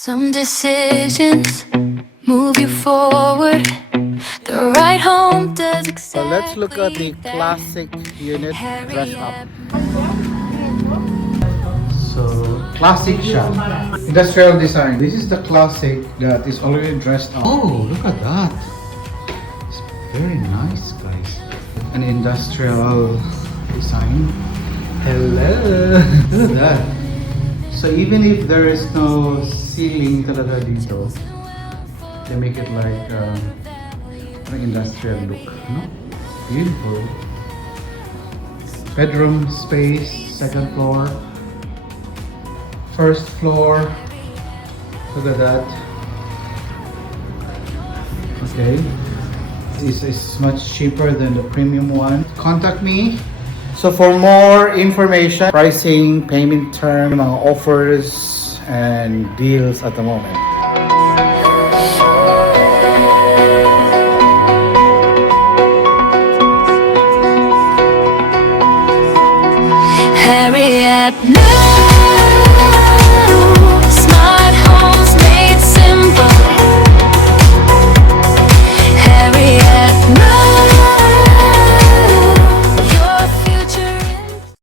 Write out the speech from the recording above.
Some decisions move you forward. The ride home does So exactly let's look at the that. classic unit dress up. Harry, So, classic shop. Industrial design. This is the classic that is already dressed up. Oh, look at that. It's very nice, guys. An industrial design. Hello. Look at that. So even if there is no ceiling talaga dito, they make it like an industrial look. No? Beautiful. Bedroom space, second floor. First floor. Look at that. Okay. This is much cheaper than the premium one. Contact me. So for more information, pricing, payment term, mga offers, and deals at the moment. Harry at night.